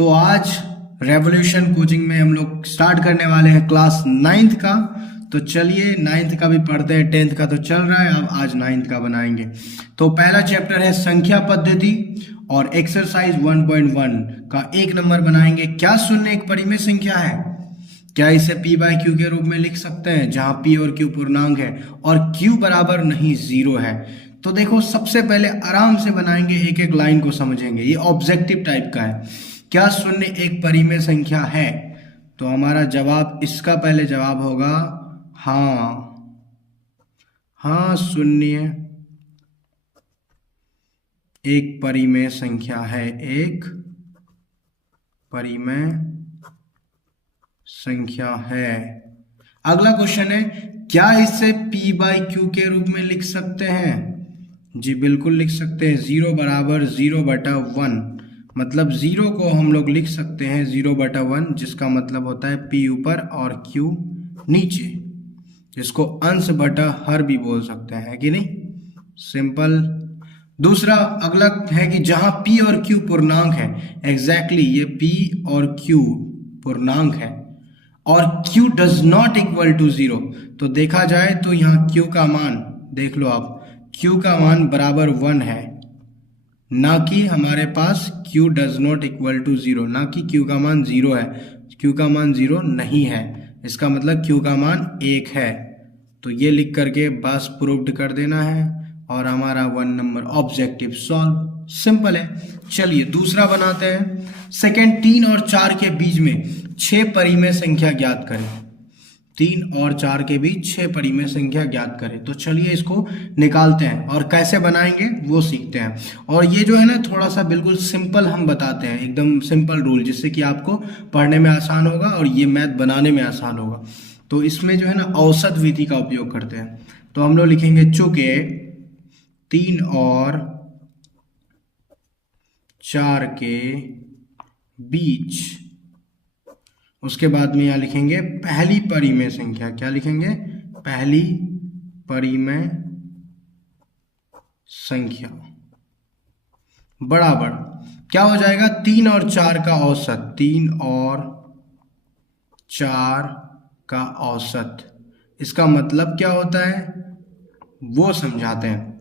तो आज revolution coaching में हम लोग स्टार्ट करने वाले हैं क्लास 9th का। तो चलिए 9th का भी पढ़ते हैं, 10th का तो चल रहा है, अब आज 9th का बनाएंगे। तो पहला चैप्टर है संख्या पद्धति और एक्सरसाइज 1.1 का 1 नंबर बनाएंगे। क्या शून्य एक परिमेय संख्या है? क्या इसे p बाय क्यू के रूप में लिख सकते हैं, जहां p और q पूर्णांक है और q बराबर नहीं 0 है? तो देखो, सबसे पहले आराम से बनाएंगे, एक एक लाइन को समझेंगे। ये ऑब्जेक्टिव टाइप का है। क्या शून्य एक परिमेय संख्या है? तो हमारा जवाब, इसका पहले जवाब होगा हाँ। हाँ, शून्य एक परिमेय संख्या है, एक परिमेय संख्या है। अगला क्वेश्चन है, क्या इसे p बाई क्यू के रूप में लिख सकते हैं? जी बिल्कुल लिख सकते हैं। 0 बराबर 0/1, मतलब 0 को हम लोग लिख सकते हैं 0/1, जिसका मतलब होता है p ऊपर और q नीचे, जिसको अंश बटा हर भी बोल सकते हैं, कि नहीं? सिंपल। दूसरा अगला है कि जहां p और q पूर्णांक है, एग्जैक्टली ये p और q पूर्णांक है और q does not equal to 0, तो देखा जाए तो यहाँ q का मान देख लो आप, q का मान बराबर 1 है, ना कि हमारे पास q does not equal to 0, ना कि q का मान 0 है। q का मान 0 नहीं है, इसका मतलब q का मान 1 है। तो ये लिख करके बस प्रूव्ड कर देना है और हमारा 1 नंबर ऑब्जेक्टिव सॉल्व। सिंपल है। चलिए दूसरा बनाते हैं। सेकंड, 3 और 4 के बीच में 6 परिमेय संख्या ज्ञात करें। 3 और 4 के बीच 6 परिमेय संख्या ज्ञात करें। तो चलिए इसको निकालते हैं और कैसे बनाएंगे वो सीखते हैं। और ये जो है ना, थोड़ा सा बिल्कुल सिंपल हम बताते हैं, एकदम सिंपल रूल, जिससे कि आपको पढ़ने में आसान होगा और ये मैथ बनाने में आसान होगा। तो इसमें जो है ना, औसत विधि का उपयोग करते हैं। तो हम लोग लिखेंगे, चूंकि 3 और 4 के बीच, उसके बाद में यहाँ लिखेंगे पहली परिमेय संख्या। क्या लिखेंगे? पहली परिमेय संख्या बराबर क्या हो जाएगा? 3 और 4 का औसत। 3 और 4 का औसत, इसका मतलब क्या होता है वो समझाते हैं।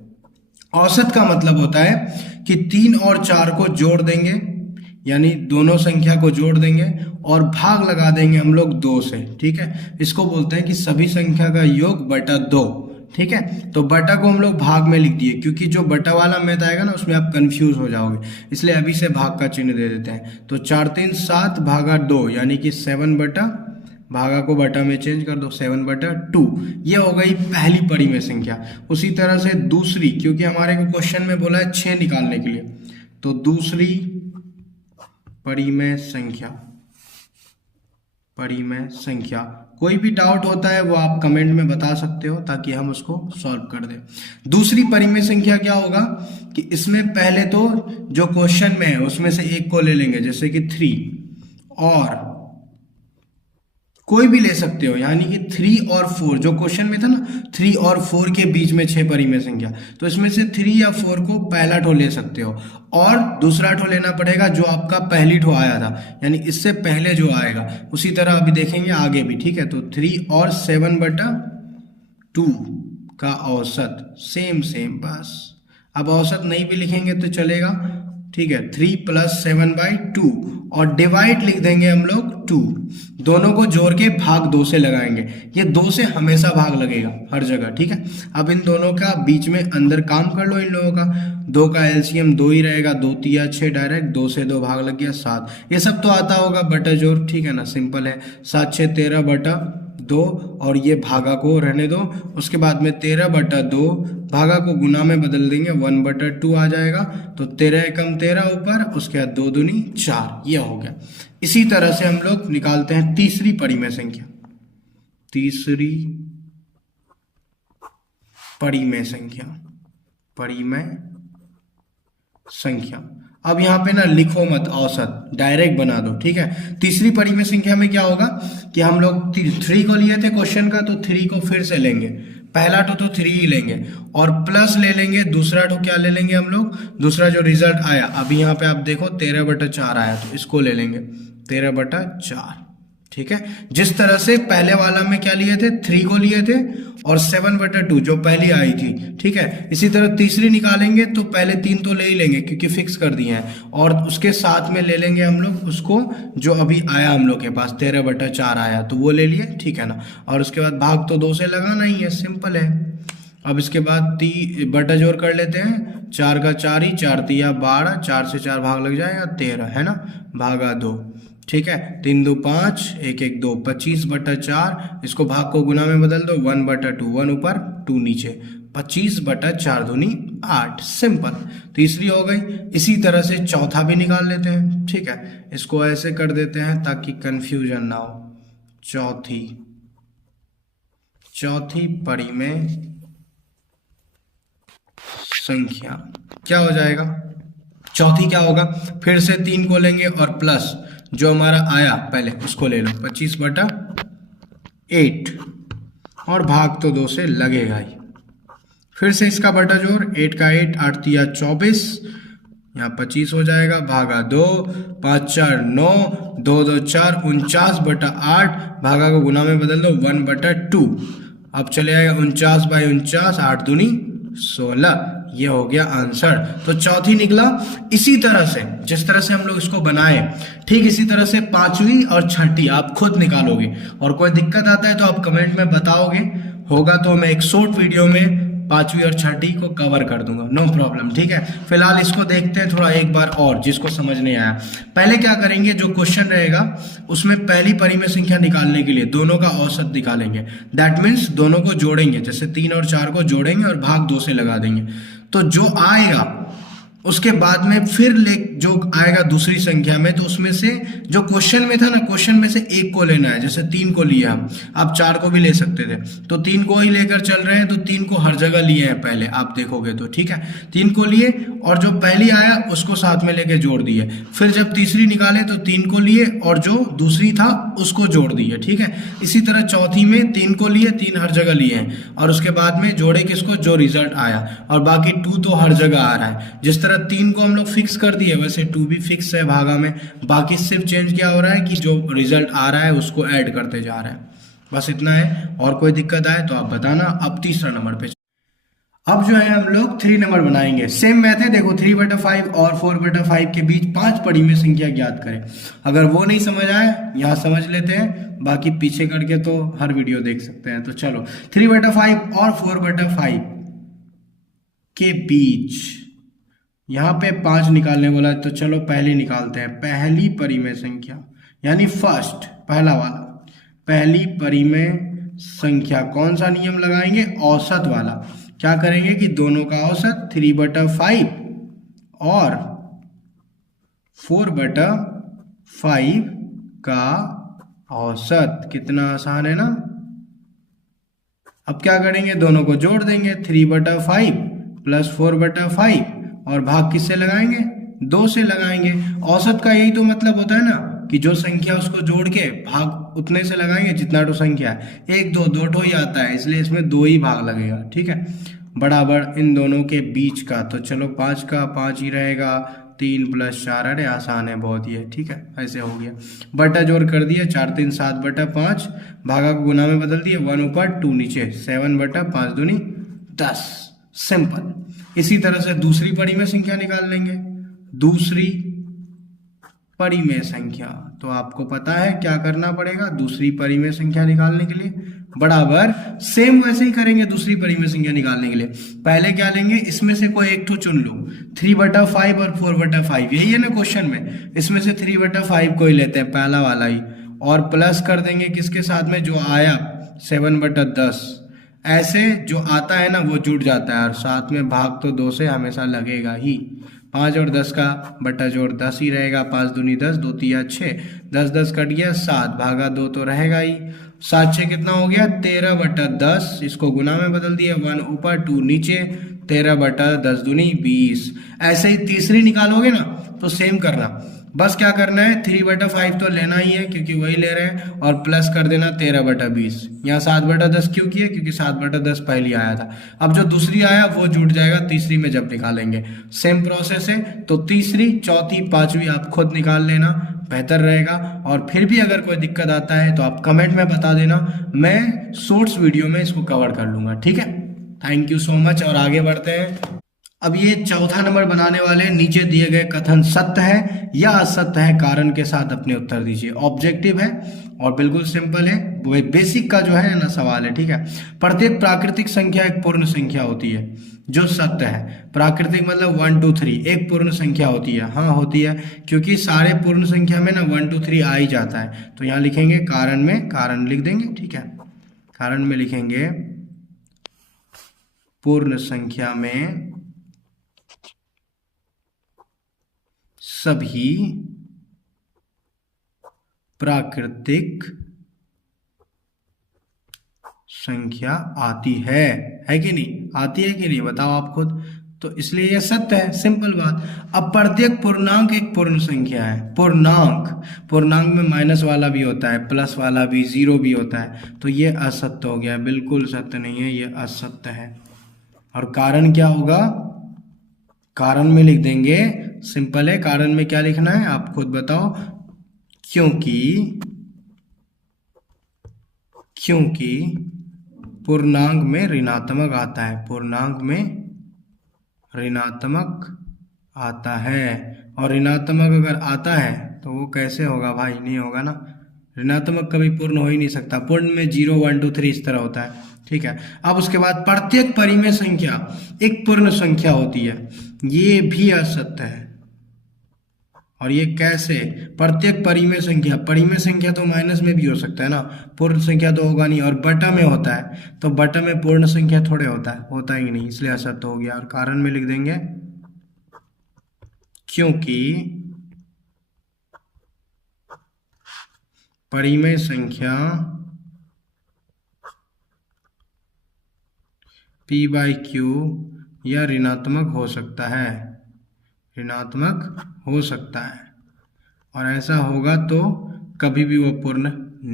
औसत का मतलब होता है कि 3 और 4 को जोड़ देंगे, यानी दोनों संख्या को जोड़ देंगे और भाग लगा देंगे हम लोग 2 से। ठीक है, इसको बोलते हैं कि सभी संख्या का योग बटा 2। ठीक है, तो बटा को हम लोग भाग में लिख दिए, क्योंकि जो बटा वाला मैथ आएगा ना, उसमें आप कंफ्यूज हो जाओगे, इसलिए अभी से भाग का चिन्ह दे देते हैं। तो 4 3 7 भागा 2, यानी कि 7 बटा, भागा को बटा में चेंज कर दो, 7/2। ये हो गई पहली परिमेय संख्या। उसी तरह से दूसरी, क्योंकि हमारे को क्वेश्चन में बोला है 6 निकालने के लिए, तो दूसरी परिमेय संख्या। परिमेय संख्या, कोई भी डाउट होता है वो आप कमेंट में बता सकते हो, ताकि हम उसको सॉल्व कर दें। दूसरी परिमेय संख्या क्या होगा कि इसमें पहले तो जो क्वेश्चन में है उसमें से एक को ले लेंगे, जैसे कि 3, और कोई भी ले सकते हो, यानी कि 3 और 4, जो क्वेश्चन में था ना, 3 और 4 के बीच में 6 परिमेय संख्या, तो इसमें से 3 या 4 को पहला ठो ले सकते हो और दूसरा ठो लेना पड़ेगा जो आपका पहली ठो आया था, यानी इससे पहले जो आएगा। उसी तरह अभी देखेंगे आगे भी। ठीक है, तो 3 और 7/2 का औसत, सेम बस। अब औसत नहीं भी लिखेंगे तो चलेगा। ठीक है, 3 + 7/2 और डिवाइड लिख देंगे हम लोग 2। दोनों को जोड़ के भाग 2 से लगाएंगे। ये 2 से हमेशा भाग लगेगा हर जगह। ठीक है, अब इन दोनों का बीच में अंदर काम कर लो इन लोगों का। 2 का एलसीएम 2 ही रहेगा, 2 3 6, डायरेक्ट 2 से 2 भाग लग गया 7। ये सब तो आता होगा, बटा जोड़। ठीक है ना, सिंपल है। 7 6 13/2 और ये भागा को रहने दो। उसके बाद में 13/2 भागा को गुना में बदल देंगे, 1/2 आ जाएगा। तो 13 एकम 13 ऊपर, उसके बाद 2 दूनी 4, ये हो गया। इसी तरह से हम लोग निकालते हैं तीसरी परिमेय संख्या। तीसरी परिमेय संख्या, परिमेय संख्या। अब यहाँ पे ना लिखो मत औसत, डायरेक्ट बना दो। ठीक है, तीसरी परिमेय संख्या में क्या होगा कि हम लोग 3 को लिए थे क्वेश्चन का, तो 3 को फिर से लेंगे, पहला टू तो 3 ही लेंगे और प्लस ले लेंगे दूसरा टू, क्या ले लेंगे हम लोग, दूसरा जो रिजल्ट आया अभी यहाँ पे आप देखो 13/4 आया, तो इसको ले लेंगे 13/4। ठीक है, जिस तरह से पहले वाला में क्या लिए थे, 3 को लिए थे और 7/2 जो पहली आई थी। ठीक है, इसी तरह तीसरी निकालेंगे तो पहले 3 तो ले ही लेंगे क्योंकि फिक्स कर दिए हैं, और उसके साथ में ले लेंगे हम लोग उसको जो अभी आया हम लोग के पास 13/4 आया, तो वो ले लिए। ठीक है ना, और उसके बाद भाग तो 2 से लगाना ही है, सिंपल है। अब इसके बाद बटा जोड़ कर लेते हैं, 4 का 4 ही, 4 तिया 12, 4 से 4 भाग लग जाएगा 13, है ना, भागा 2। ठीक है, 3 2 5, 1 1 2, 25/4, इसको भाग को गुना में बदल दो, 1/2, 1 ऊपर 2 नीचे, 25/4 दूनी 8, सिंपल। तीसरी हो गई। इसी तरह से चौथा भी निकाल लेते हैं। ठीक है, इसको ऐसे कर देते हैं ताकि कंफ्यूजन ना हो। चौथी पड़ी में संख्या क्या हो जाएगा, चौथी क्या होगा, फिर से 3 को लेंगे और प्लस जो हमारा आया पहले उसको ले लो, 25/8, और भाग तो 2 से लगेगा ही। फिर से इसका बटा जोड़, 8 का 8, 8 तिया 24, यहाँ 25 हो जाएगा, भागा 2, 5 4 9, 2 2 4, 49/8, भागा को गुना में बदल दो, 1/2। अब चले आएगा 49/49, 8 दूनी 16, ये हो गया आंसर। तो चौथी निकला। इसी तरह से जिस तरह से हम लोग इसको बनाए, ठीक इसी तरह से पांचवी और छठी आप खुद निकालोगे, और कोई दिक्कत आता है तो आप कमेंट में बताओगे, होगा तो मैं एक शॉर्ट वीडियो में पांचवी और छठी को कवर कर दूंगा, नो प्रॉब्लम। ठीक है, फिलहाल इसको देखते हैं थोड़ा एक बार और, जिसको समझ नहीं आया। पहले क्या करेंगे, जो क्वेश्चन रहेगा उसमें पहली परिमेय संख्या निकालने के लिए दोनों का औसत निकालेंगे। दैट मीन्स दोनों को जोड़ेंगे, जैसे 3 और 4 को जोड़ेंगे और भाग 2 से लगा देंगे, तो जो आएगा उसके बाद में फिर जो आएगा दूसरी संख्या में, तो उसमें से जो क्वेश्चन में था ना, क्वेश्चन में से एक को लेना है। जैसे 3 को लिया हम, आप 4 को भी ले सकते थे, तो 3 को ही लेकर चल रहे हैं, तो 3 को हर जगह लिए हैं पहले, आप देखोगे तो। ठीक है, 3 को लिए और जो पहली आया उसको साथ में लेके जोड़ दिए, फिर जब तीसरी निकाले तो 3 को लिए और जो दूसरी था उसको जोड़ दिए। ठीक है, इसी तरह चौथी में 3 को लिए, 3 हर जगह लिए हैं, और उसके बाद में जोड़े किसको, जो रिजल्ट आया, और बाकी 2 तो हर जगह आ रहा है। जिस तरह 3 को हम लोग फिक्स कर दिए, वैसे 2 भी फिक्स है भागा में, बाकी सिर्फ चेंज क्या हो रहा है कि जो रिजल्ट आ रहा है उसको ऐड करते जा रहे हैं, बस इतना है। और कोई दिक्कत आए तो आप बताना। अब तीसरा नंबर पे, अब जो है हम लोग 3 नंबर बनाएंगे। सेम मैथ है, देखो 3/5 और 4/5 के बीच 5 पड़ी में संख्या ज्ञात करें। अगर वो नहीं समझ आए, यहाँ समझ लेते हैं, बाकी पीछे करके तो हर वीडियो देख सकते हैं। तो चलो 3/5 और 4/5 के बीच यहाँ पे 5 निकालने बोला है, तो चलो पहली निकालते हैं। पहली परिमेय संख्या यानी फर्स्ट, पहला वाला, पहली परिमेय संख्या कौन सा नियम लगाएंगे, औसत वाला। क्या करेंगे कि दोनों का औसत 3/5 और 4/5 का औसत। कितना आसान है ना। अब क्या करेंगे, दोनों को जोड़ देंगे, 3/5 प्लस 4/5, और भाग किससे लगाएंगे, 2 से लगाएंगे। औसत का यही तो मतलब होता है ना कि जो संख्या उसको जोड़ के भाग उतने से लगाएंगे जितना तो संख्या है। 1 2 2 ठो ही आता है, इसलिए इसमें 2 ही भाग लगेगा। ठीक है, बराबर इन दोनों के बीच का, तो चलो 5 का 5 ही रहेगा, 3 + 4, अरे आसान है बहुत ही है। ठीक है, ऐसे हो गया, बटा जोड़ कर दिया, 4 3 7/5, भागा को गुना में बदल दिए, 1 ऊपर 2 नीचे, 7/5 दूनी 10, सिंपल। इसी तरह से दूसरी परिमेय संख्या निकाल लेंगे। दूसरी परिमेय संख्या, तो आपको पता है क्या करना पड़ेगा दूसरी परिमेय संख्या निकालने के लिए, बराबर सेम वैसे ही करेंगे। दूसरी परिमेय संख्या निकालने के लिए पहले क्या लेंगे, इसमें से कोई एक तो चुन लो, 3/5 और 4/5, यही है ना क्वेश्चन में। इसमें से 3/5 को ही लेते हैं, पहला वाला ही, और प्लस कर देंगे किसके साथ में, जो आया 7/10। ऐसे जो आता है ना वो जुड़ जाता है, और साथ में भाग तो 2 से हमेशा लगेगा ही। 5 और 10 का बटा जोड़ 10 ही रहेगा, 5 दूनी 10, 2 तिया 6, 10 10 कट गया 7, भागा 2 तो रहेगा ही। 7 6 कितना हो गया, 13/10, इसको गुना में बदल दिया, 1 ऊपर 2 नीचे, 13/10 दूनी 20। ऐसे ही तीसरी निकालोगे ना तो सेम करना, बस क्या करना है, 3/5 तो लेना ही है क्योंकि वही ले रहे हैं, और प्लस कर देना 13/20। यहाँ 7/10 क्यों किया, क्योंकि 7/10 पहली आया था। अब जो दूसरी आया वो जुड़ जाएगा तीसरी में जब निकालेंगे। सेम प्रोसेस है, तो तीसरी, चौथी, पांचवी आप खुद निकाल लेना, बेहतर रहेगा। और फिर भी अगर कोई दिक्कत आता है तो आप कमेंट में बता देना, मैं शॉर्ट्स वीडियो में इसको कवर कर लूंगा, ठीक है। थैंक यू सो मच, और आगे बढ़ते हैं। अब ये चौथा नंबर बनाने वाले, नीचे दिए गए कथन सत्य है या असत्य है, कारण के साथ अपने उत्तर दीजिए। ऑब्जेक्टिव है और बिल्कुल सिंपल है, वो बेसिक का जो है ना सवाल है, ठीक है। प्रत्येक प्राकृतिक संख्या एक पूर्ण संख्या होती है, जो सत्य है। प्राकृतिक मतलब 1 2 3 एक पूर्ण संख्या होती है, हाँ होती है, क्योंकि सारे पूर्ण संख्या में ना 1 2 3 आ ही जाता है। तो यहाँ लिखेंगे कारण में, कारण लिख देंगे, ठीक है। कारण में लिखेंगे पूर्ण संख्या में सभी प्राकृतिक संख्या आती है कि नहीं, आती है कि नहीं, बताओ आप खुद। तो इसलिए यह सत्य है, सिंपल बात। अब प्रत्येक पूर्णांक एक पूर्ण संख्या है। पूर्णांक में माइनस वाला भी होता है, प्लस वाला भी, जीरो भी होता है, तो ये असत्य हो गया, बिल्कुल सत्य नहीं है, ये असत्य है। और कारण क्या होगा, कारण में लिख देंगे, सिंपल है, कारण में क्या लिखना है आप खुद बताओ। क्योंकि पूर्णांक में ऋणात्मक आता है, पूर्णांक में ऋणात्मक आता है। और ऋणात्मक अगर आता है तो वो कैसे होगा भाई, नहीं होगा ना, ऋणात्मक कभी पूर्ण हो ही नहीं सकता। पूर्ण में 0 1 2 3 इस तरह होता है, ठीक है। अब उसके बाद प्रत्येक परिमेय संख्या एक पूर्ण संख्या होती है, ये भी असत्य है। और ये कैसे, प्रत्येक परिमेय संख्या तो माइनस में भी हो सकता है ना, पूर्ण संख्या तो होगा नहीं। और बटा में होता है, तो बटा में पूर्ण संख्या थोड़े होता ही नहीं, इसलिए असत्य हो गया। और कारण में लिख देंगे क्योंकि परिमेय संख्या p/q या ऋणात्मक हो सकता है, ऋणात्मक हो सकता है। और ऐसा होगा तो कभी भी वो पूर्ण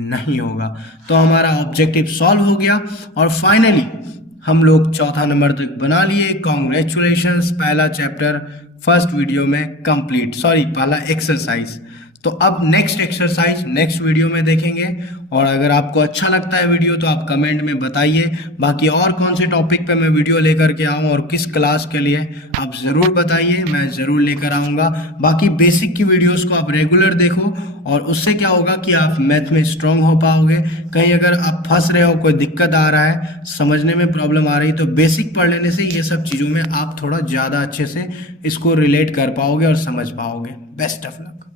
नहीं होगा। तो हमारा ऑब्जेक्टिव सॉल्व हो गया और फाइनली हम लोग चौथा नंबर तक बना लिए। कॉन्ग्रेचुलेशंस, पहला चैप्टर फर्स्ट वीडियो में कंप्लीट, सॉरी पहला एक्सरसाइज। तो अब नेक्स्ट एक्सरसाइज नेक्स्ट वीडियो में देखेंगे। और अगर आपको अच्छा लगता है वीडियो तो आप कमेंट में बताइए। बाकी और कौन से टॉपिक पे मैं वीडियो लेकर के आऊँ और किस क्लास के लिए आप ज़रूर बताइए, मैं ज़रूर लेकर आऊँगा। बाकी बेसिक की वीडियोस को आप रेगुलर देखो, और उससे क्या होगा कि आप मैथ में स्ट्रांग हो पाओगे। कहीं अगर आप फंस रहे हो, कोई दिक्कत आ रहा है, समझने में प्रॉब्लम आ रही, तो बेसिक पढ़ लेने से ये सब चीज़ों में आप थोड़ा ज़्यादा अच्छे से इसको रिलेट कर पाओगे और समझ पाओगे। Best of luck.